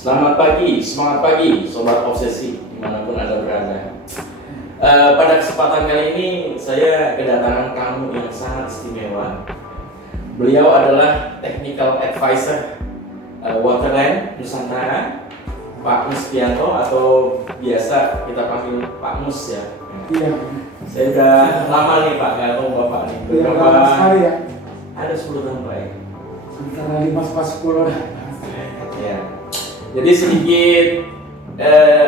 Selamat pagi, semangat pagi, sobat obsesi dimanapun Anda berada. Pada kesempatan kali ini saya kedatangan tamu yang sangat istimewa. Beliau adalah Technical Advisor Waterland Nusantara, Pak Mustianto, atau biasa kita panggil Pak Mus ya. Iya. Saya udah lama nih Pak, nggak tahu Bapak nih. Iya, lama sekali ya. Ada 10 tahun Pak ya? Antara 5-10 lah. Ya. Jadi sedikit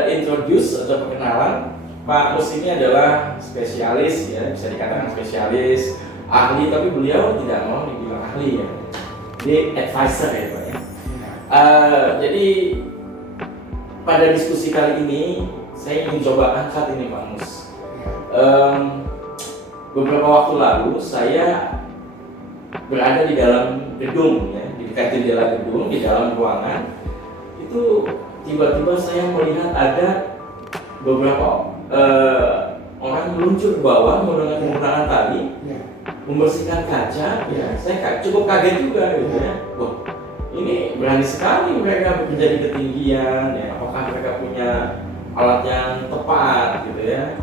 introduce atau perkenalan. Pak Mus ini adalah spesialis ya, bisa dikatakan spesialis, ahli, tapi beliau tidak mau dibilang ahli ya. Jadi advisor ya Pak ya. Jadi pada diskusi kali ini saya ingin coba angkat ini Pak Mus. Beberapa waktu lalu saya berada di dalam gedung ya, di dekat jendela gedung, di dalam ruangan. Itu tiba-tiba saya melihat ada beberapa orang meluncur ke bawah menggunakan tali, membersihkan kaca. Ya, saya cukup kaget juga gitu ya. Wah, ini berani sekali mereka bekerja di ketinggian. Ya, apakah mereka punya alat yang tepat gitu ya?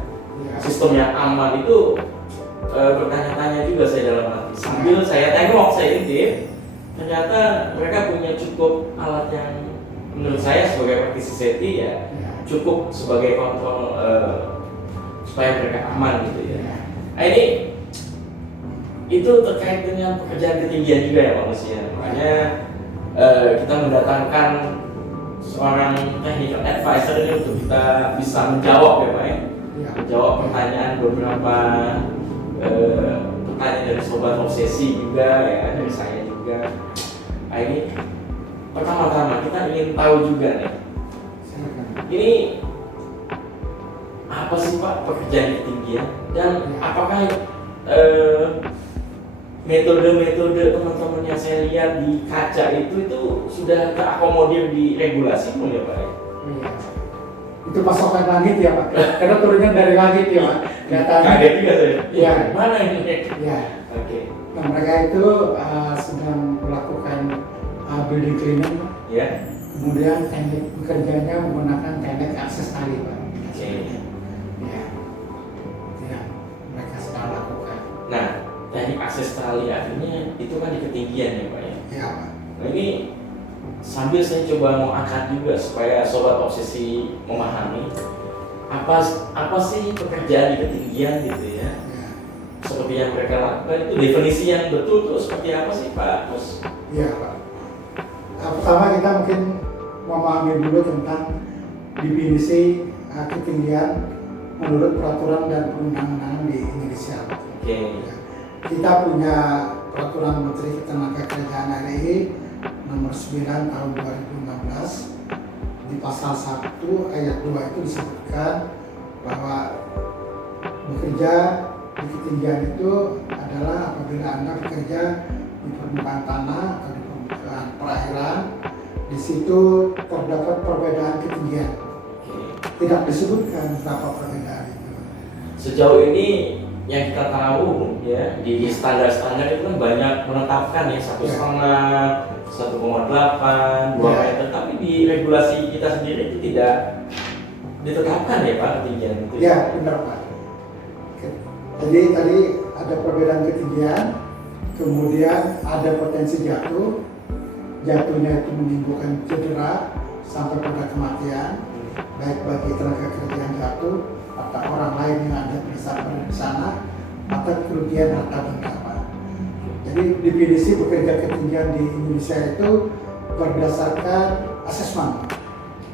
Sistem yang aman itu bertanya-tanya juga saya dalam hati. Sambil saya tengok, saya intip, ternyata mereka punya cukup alat yang menurut saya sebagai praktisi safety ya cukup sebagai kontrol supaya mereka aman gitu ya. Nah ini itu terkait dengan pekerjaan ketinggian juga ya manusia. Makanya kita mendatangkan seorang technical advisor ini untuk kita bisa menjawab ya Pak ya. Menjawab pertanyaan beberapa pertanyaan dari sobat obsesi juga ya, dari saya juga. Nah ini pertama-tama kita ingin tahu juga nih, ini apa sih Pak pekerjaan ketinggian dan apakah metode-metode teman-teman yang saya lihat di kaca itu sudah terakomodir di regulasi belum ya Pak? Iya. Itu pasokan langit ya Pak, karena turunnya dari langit ya Pak. Kaget juga saya. Iya. Mana ini? Iya. Oke. Nah mereka itu sedang melakukan building cleaning, Ya. kemudian teknik bekerjanya menggunakan teknik akses tali Pak. Oke. Ya. Ya, mereka sedang lakukan. Nah, teknik akses tali akhirnya itu kan di ketinggian ya Pak ya. Iya Pak. Nah ini sambil saya coba mau angkat juga supaya sobat obsesi memahami apa sih pekerjaan di ketinggian gitu ya. Seperti yang mereka lakukan itu definisi yang betul tuh seperti apa sih Pak Mus? Iya Pak. Pertama kita mungkin memahami dulu tentang definisi ketinggian menurut peraturan dan perundang-undangan di Indonesia. Oke. Kita punya peraturan Menteri Ketenagakerjaan RI nomor 9 tahun 2016. Di pasal 1 ayat 2 itu disebutkan bahwa bekerja di ketinggian itu adalah apabila Anda bekerja di permukaan tanah atau di permukaan perairan, di situ terdapat perbedaan ketinggian. Tidak disebutkan berapa perbedaan itu. Sejauh ini yang kita tahu ya di standar-standar itu kan banyak menetapkan ya 1,5, 1,8, 2 meter, tapi di regulasi kita sendiri itu tidak ditetapkan ya Pak ketinggian itu. Ya benar Pak. Jadi tadi ada perbedaan ketinggian, kemudian ada potensi jatuh, jatuhnya itu menimbulkan cedera sampai pada kematian, baik bagi tenaga kerja yang jatuh atau orang lain yang ada di sana, atau kerugian harta benda Pak. Jadi definisi bekerja ketinggian di Indonesia itu berdasarkan asesmen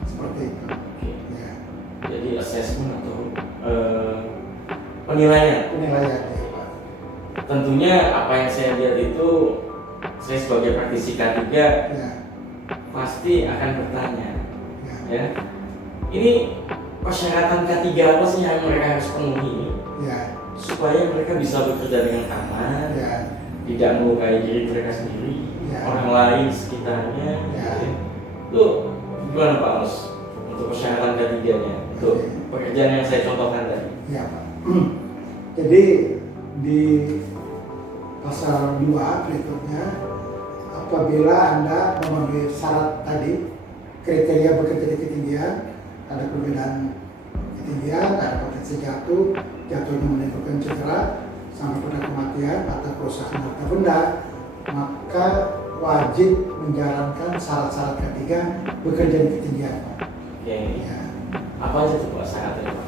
seperti itu. Ya. Jadi assessment atau penilaian. Penilaian ya Pak. Tentunya apa yang saya lihat itu saya sebagai praktisi K3 Ya. pasti akan bertanya Ya. ya. Ini persyaratan K3 apa sih yang mereka harus penuhi Ya. supaya mereka bisa bekerja dengan aman, Ya. tidak melukai diri mereka sendiri, Ya. orang lain sekitarnya. Ya. Gitu. Itu gimana Pak Mus untuk persyaratan K3-nya? Itu pekerjaan yang saya contohkan tadi. Ya Pak. Jadi di pasal 2 berikutnya, apabila Anda memenuhi syarat tadi kriteria bekerja di ketinggian, ada perbedaan ketinggian, ada potensi jatuh, jatuhnya menimbulkan cedera sampai pada kematian atau kerusakan harta benda, maka wajib menjalankan syarat-syarat ketiga bekerja di ketinggian. Oke. Ya. Apa aja tuh Pak syaratnya Pak?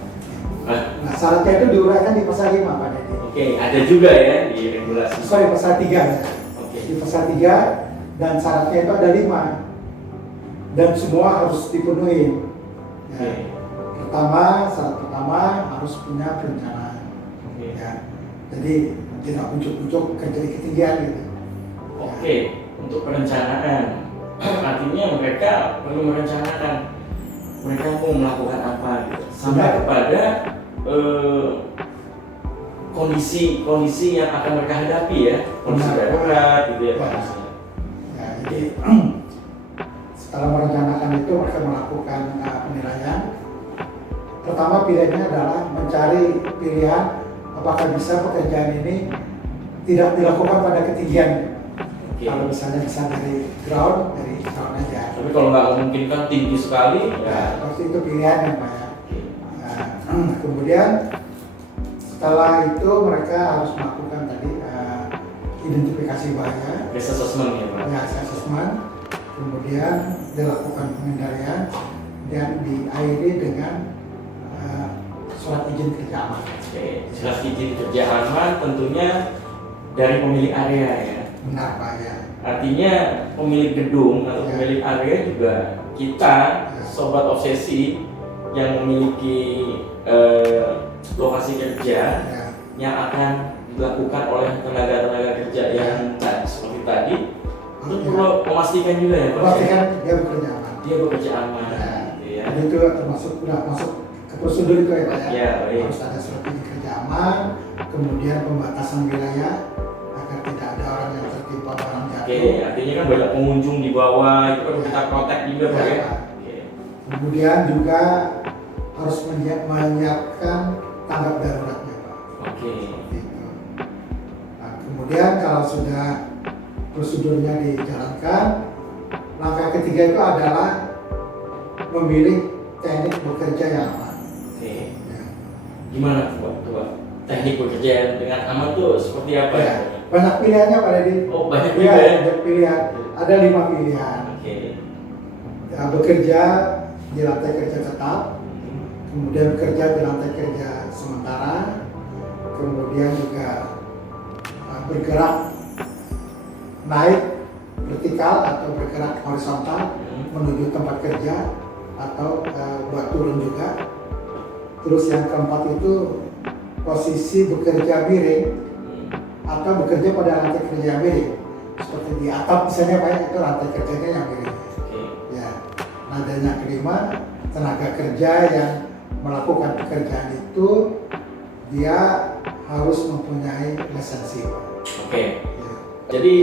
Nah, syaratnya itu diuraikan di pasal 5 Pak Dedi. Oke, ada juga ya di regulasi. Sorry, pasal 3 ya. Oke. Di pasal 3 dan syaratnya itu ada 5 dan semua harus dipenuhi. Ya. Oke. Syarat pertama harus punya perencanaan. Oke. Ya. Jadi tidak ujuk-ujuk kerja di ketinggian gitu. Oke, untuk perencanaan artinya mereka perlu merencanakan mereka mau melakukan apa gitu. Sampai kepada kondisi yang akan mereka hadapi ya, kondisi darurat gitu ya Pak. Ya, jadi setelah merencanakan itu mereka melakukan penilaian. Pertama pilihannya adalah mencari pilihan apakah bisa pekerjaan ini tidak dilakukan pada ketinggian. Oke. Kalau misalnya bisa dari ground aja. Tapi kalau nggak memungkinkan tinggi sekali ya. Pasti itu pilihan yang banyak. Oke. Kemudian setelah itu mereka harus melakukan tadi identifikasi bahaya, Risk assessment ya Pak. ya assessment, kemudian dilakukan pengendalian dan diakhiri dengan surat izin kerja aman. Oke, surat izin kerja aman tentunya dari pemilik area ya. Benar Pak ya. Artinya pemilik gedung atau Ya. pemilik area juga kita Ya. sobat obsesi yang memiliki lokasi kerja Ya. yang akan dilakukan oleh tenaga kerja yang seperti tadi itu Ya. perlu memastikan juga ya Pak. Pastikan dia bekerja aman. Dia bekerja aman Ya. gitu ya. Jadi itu termasuk udah masuk ke prosedur itu ya Pak ya. Ya, baik. Harus ada surat izin kerja aman, kemudian pembatasan wilayah agar tidak ada orang yang tertimpa barang Oke, jatuh. artinya kan banyak pengunjung di bawah itu perlu kita protek juga Pak ya. Ya. Oke. Kemudian juga harus menyiapkan tanggap daruratnya Pak. Oke. Gitu. Nah, kemudian kalau sudah prosedurnya dijalankan, langkah ketiga itu adalah memilih teknik bekerja yang aman. Oke. Ya. Gimana tuh Pak? Tuh, Pak? Teknik bekerja dengan aman tuh seperti apa ya? Banyak pilihannya Pak Deddy. Oh, banyak Ya, juga ya. banyak pilihan. Ada 5 pilihan. Oke. Ya, bekerja di lantai kerja tetap, kemudian bekerja di lantai kerja sementara, kemudian juga bergerak naik vertikal atau bergerak horizontal menuju tempat kerja atau buat turun juga. Terus yang keempat itu posisi bekerja miring atau bekerja pada lantai kerja miring, seperti di atap misalnya Pak, itu lantai kerjanya yang miring. Oke. Ya. Nah, dan yang kelima, tenaga kerja yang melakukan pekerjaan itu dia harus mempunyai lisensi Pak. Oke. Ya. Jadi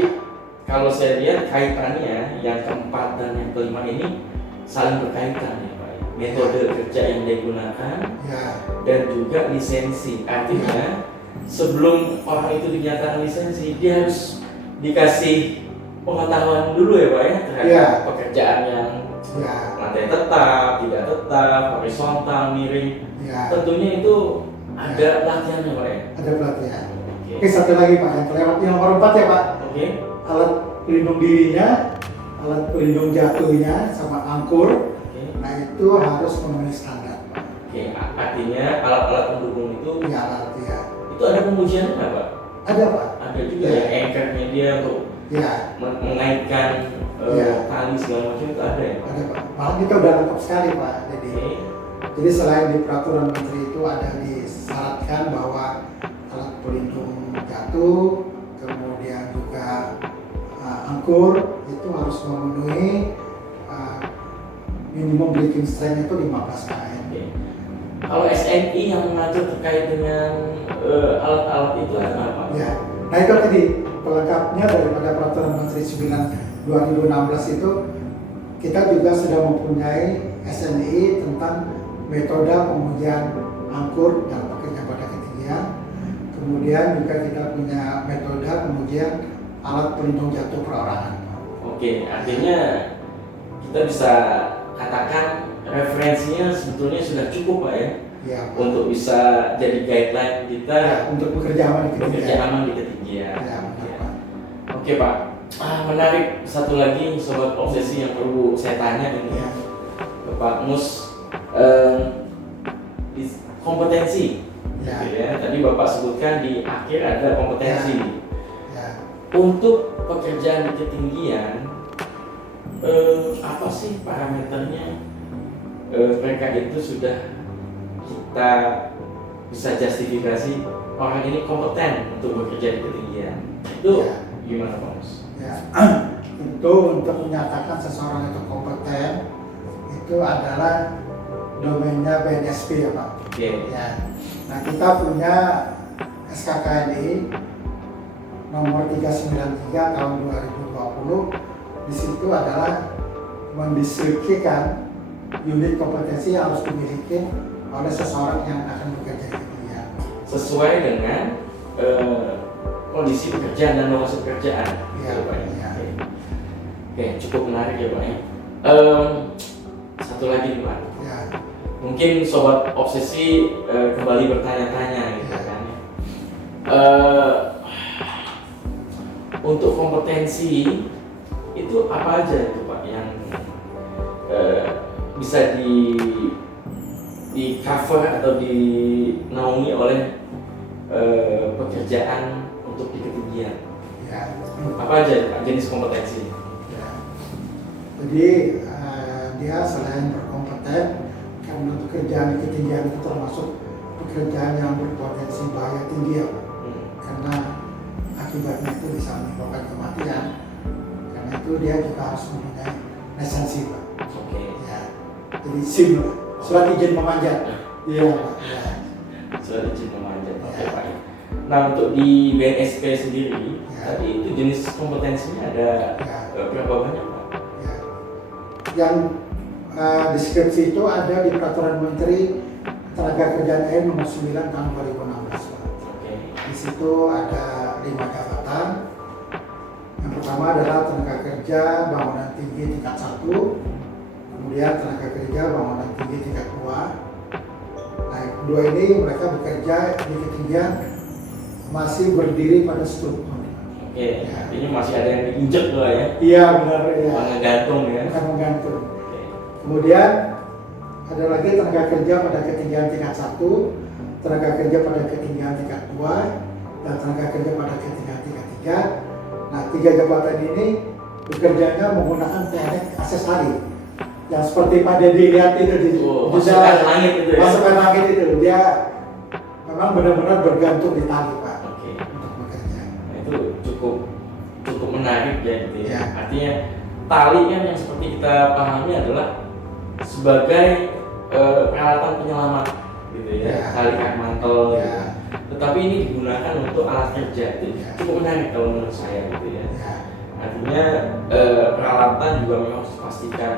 kalau saya lihat kaitannya yang keempat dan yang kelima ini saling berkaitan ya Pak. Metode kerja yang digunakan Ya. dan juga lisensi. Artinya sebelum orang itu dinyatakan lisensi dia harus dikasih pengetahuan dulu ya Pak ya terhadap Ya. pekerjaan yang Ya. lantai tetap, tidak tetap, horizontal, miring. Ya. Tentunya itu ada latihannya Pak ya. Ada pelatihan. Oke. Oke, satu lagi Pak yang kelewat yang nomor 4 ya Pak. Oke. Alat pelindung dirinya, alat pelindung jatuhnya, sama angkur. Oke. Nah, itu harus memenuhi standar Pak. Oke, artinya alat-alat pendukung itu Ya, alat ya. itu ada pengujiannya nggak Pak? Ada Pak. Ada juga Ya. ya anchornya dia untuk Ya, mengaitkan Ya. tali segala macam itu ada ya Pak? ada Pak. Malah kita udah lengkap sekali Pak. Jadi selain di peraturan menteri itu ada disyaratkan bahwa alat pelindung jatuh, kemudian juga angkur itu harus memenuhi minimum breaking strength itu 15 kN. Oke. Kalau SNI yang mengatur terkait dengan alat-alat itu ada apa? Ya, nah itu tadi pelengkapnya daripada peraturan menteri 9 2016 itu kita juga sudah mempunyai SNI tentang metode pengujian angkur dan pekerja pada ketinggian. Kemudian juga kita punya metode pengujian alat pelindung jatuh perorangan. Oke, artinya kita bisa katakan referensinya sebetulnya sudah cukup Pak ya, Ya, untuk bisa jadi guideline kita ya, untuk bekerja aman di bekerja ketinggian. aman di ketinggian. Ya, benar, Pak. Oke Pak, menarik. Satu lagi sobat obsesi yang perlu saya tanya ini Ya, ke Pak Mus, kompetensi. ya, Gitu ya. Tadi Bapak sebutkan di akhir ada kompetensi. ya. Untuk pekerjaan di ketinggian, apa sih parameternya mereka itu sudah kita bisa justifikasi orang ini kompeten untuk bekerja di ketinggian? Itu Ya. gimana Pak Mus? Ya, itu untuk menyatakan seseorang itu kompeten itu adalah domainnya BNSP ya Pak. Oke. Ya. Nah kita punya SKKNI nomor 393 tahun 2020. Di situ adalah mendeskripsikan unit kompetensi yang harus dimiliki oleh seseorang yang akan bekerja di ketinggian. Sesuai dengan kondisi pekerjaan dan lokasi pekerjaan. Iya, Gitu, Pak. iya. Oke, cukup menarik ya Pak ya. Satu lagi nih Pak. Ya, Mungkin sobat obsesi kembali bertanya-tanya gitu kan. Untuk kompetensi itu apa aja itu Pak yang bisa di cover atau dinaungi oleh pekerjaan untuk di ketinggian? ya. Apa aja Pak jenis kompetensi? Ya. Jadi dia selain berkompeten karena pekerjaan di ketinggian itu termasuk pekerjaan yang berpotensi bahaya tinggi ya Pak. Karena akibatnya itu bisa menyebabkan kematian. Karena itu dia juga harus mempunyai lisensi Pak. Oke. Ya. Jadi SIM lah, surat izin memanjat. Iya Pak. Ya. Sudah izin memanjat. Oke Ya. Pak. Nah untuk di BNSP sendiri Ya. tadi itu jenis kompetensinya ada Ya. berapa banyak Pak? Ya. Yang deskripsi itu ada di Peraturan Menteri Tenaga Kerjaan nomor 9 tahun 2016 Pak. Oke. Di situ ada 5 jabatan. Yang pertama adalah tenaga kerja bangunan tinggi tingkat 1, kemudian tenaga kerja bangunan tinggi tingkat 2. Nah, kedua ini mereka bekerja di ketinggian masih berdiri pada struktur. Oke. Artinya masih ada yang diinjek tuh ya? Iya benar ya. Gantung ya? Bukan menggantung. Oke. Kemudian ada lagi tenaga kerja pada ketinggian tingkat 1, tenaga kerja pada ketinggian tingkat 2, dan tenaga kerja pada ketinggian tingkat 3. Nah, 3 jabatan ini bekerjanya menggunakan teknik aksesori yang seperti Pak Dedi lihat itu di Pasukan langit itu ya? pasukan langit itu. Dia memang benar-benar bergantung di tali Pak Oke. untuk bekerja. Nah, itu cukup menarik ya gitu ya. Ya. Artinya tali kan yang seperti kita pahami adalah sebagai peralatan penyelamat gitu ya, Ya. tali kaki mantel gitu. Ya. Tetapi ini digunakan untuk alat kerja, itu Ya. cukup menarik kalau menurut saya gitu ya. Ya. Artinya peralatan juga memang harus dipastikan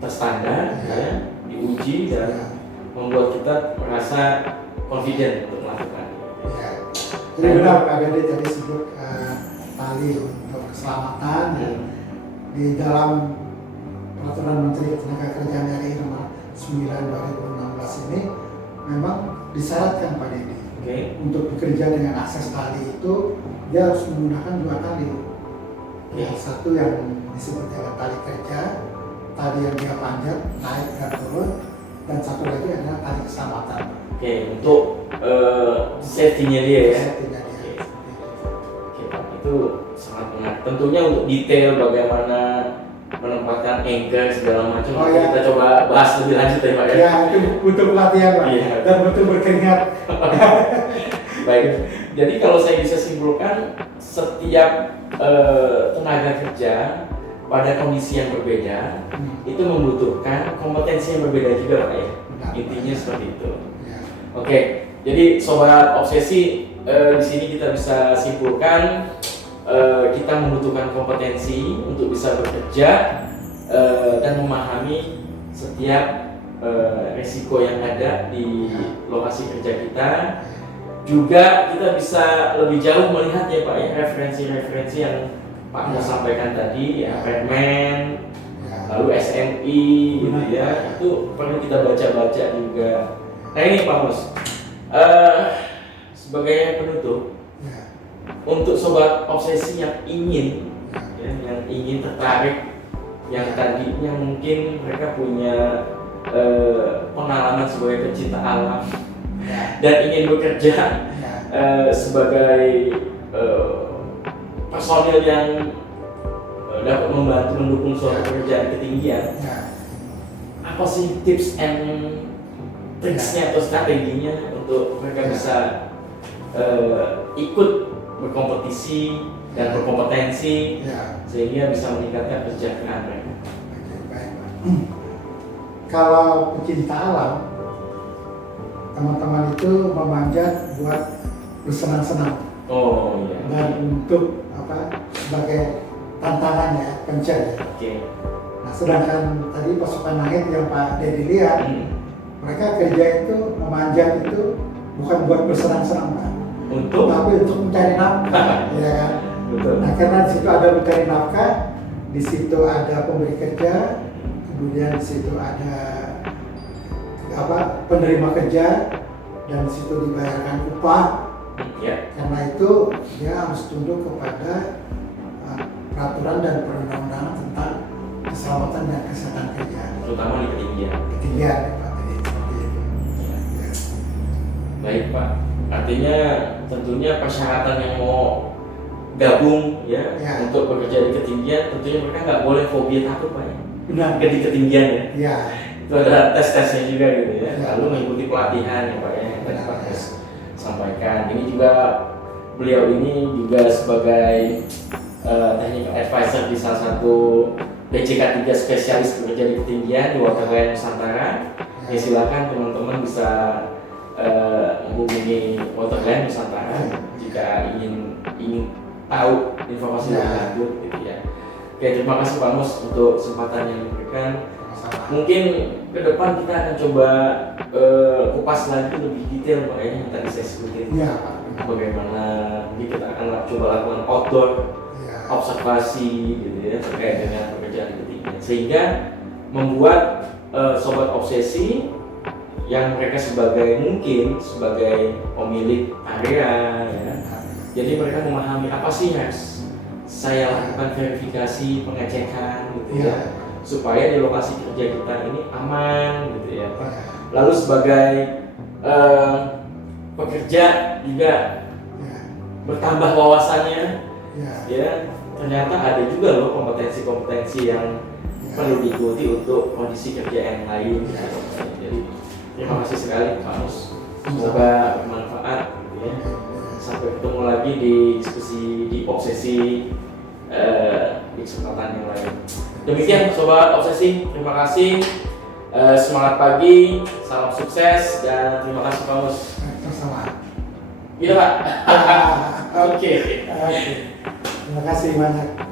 terstandar Ya. ya, diuji dan Ya. membuat kita merasa confident untuk melakukan. Ya. Jadi benar Pak Dedi tadi sebut tali untuk keselamatan ya. Di dalam Peraturan Menteri Tenaga Kerjaan RI nomor 9 2016 ini memang disyaratkan Pak Dedi Oke. untuk bekerja dengan akses tali itu dia harus menggunakan 2 tali. Yang satu yang disebut dengan tali kerja, tali yang dia panjat naik dan turun, dan satu lagi adalah tali keselamatan. Oke, untuk safety-nya dia ya. Safety-nya dia. Oke, Pak, itu sangat menarik. Tentunya untuk detail bagaimana menempatkan anchor segala macam Oh, ya. kita coba bahas lebih lanjut ya Pak ya. Ya, itu butuh pelatihan Pak, Iya. dan butuh berkeringat. Baik. Jadi kalau saya bisa simpulkan setiap tenaga kerja pada kondisi yang berbeda itu membutuhkan kompetensi yang berbeda juga Pak ya. Benar, Intinya Pak. seperti itu. Ya. Oke, jadi sobat obsesi di sini kita bisa simpulkan kita membutuhkan kompetensi untuk bisa bekerja dan memahami setiap risiko yang ada di lokasi kerja kita. Juga kita bisa lebih jauh melihat ya Pak ya referensi-referensi yang Pak Mus sampaikan tadi ya, Permen, Ya. lalu SNI gitu ya, itu perlu kita baca-baca juga. Nah ini Pak Mus, sebagai penutup, Ya. untuk sobat obsesi yang ingin, ya, yang ingin tertarik, yang tadinya mungkin mereka punya pengalaman sebagai pecinta alam Ya. dan ingin bekerja Ya. sebagai personil yang dapat membantu mendukung suatu pekerjaan ketinggian, Ya. apa sih tips and tricksnya atau strateginya untuk mereka bisa ikut berkompetisi dan berkompetensi Ya. sehingga bisa meningkatkan kesejahteraan mereka? Oke, baik, Pak. Kalau pecinta alam, teman-teman itu memanjat buat bersenang-senang Oh iya. dan untuk sebagai tantangannya adventure ya. Oke. Nah, sedangkan tadi pasukan langit yang Pak Dedi lihat, mereka kerja itu memanjat itu bukan buat bersenang-senang, Pak, Untuk tapi untuk mencari nafkah, ya kan? betul. Nah, karena di situ ada mencari nafkah, di situ ada pemberi kerja, kemudian di situ ada penerima kerja, dan di situ dibayarkan upah. Ya. Karena itu dia harus tunduk kepada peraturan dan perundang-undangan tentang keselamatan dan kesehatan kerja. Terutama di ketinggian. Ketinggian, ya, Pak, tadi seperti itu. Ya. Ya. Baik Pak. Artinya tentunya persyaratan yang mau gabung ya, Ya. untuk bekerja di ketinggian, tentunya mereka nggak boleh fobia takut Pak ya. Benar. Di ketinggian ya. Ya. Itu ada tes-tesnya juga gitu ya. Ya. Lalu mengikuti pelatihan ya Pak ya, yang tadi Benar, Pak ya. Gus sampaikan. Ini juga beliau ini juga sebagai technical advisor di salah satu BCK 3 spesialis bekerja di ketinggian di Waterline Nusantara. Ya silakan teman-teman bisa menghubungi Waterline Nusantara jika ingin tahu informasi lebih lanjut gitu ya. Oke, terima kasih Pak Mus untuk kesempatan yang diberikan. Sama-sama. Mungkin ke depan kita akan coba kupas lagi lebih detail Pak ya, yang tadi saya sebutin. Iya, Pak. Benar. Bagaimana mungkin kita akan coba lakukan outdoor Ya. observasi gitu ya terkait dengan pekerjaan ketinggian, sehingga membuat sobat obsesi yang mereka mungkin sebagai pemilik area ya, jadi mereka memahami apa sih yang harus saya lakukan verifikasi pengecekan gitu ya, supaya di lokasi kerja kita ini aman gitu ya. Lalu sebagai pekerja juga bertambah wawasannya ya, ternyata ada juga loh kompetensi-kompetensi yang perlu diikuti untuk kondisi kerja yang lain. Jadi terima kasih sekali Pak Mus, semoga bermanfaat gitu ya. Sampai ketemu lagi di diskusi di obsesi di kesempatan yang lain. Demikian sobat obsesi, terima kasih. Semangat pagi, salam sukses, dan terima kasih Pak Mus. Sama. Iya Pak. Oke. Oke. Terima kasih banyak.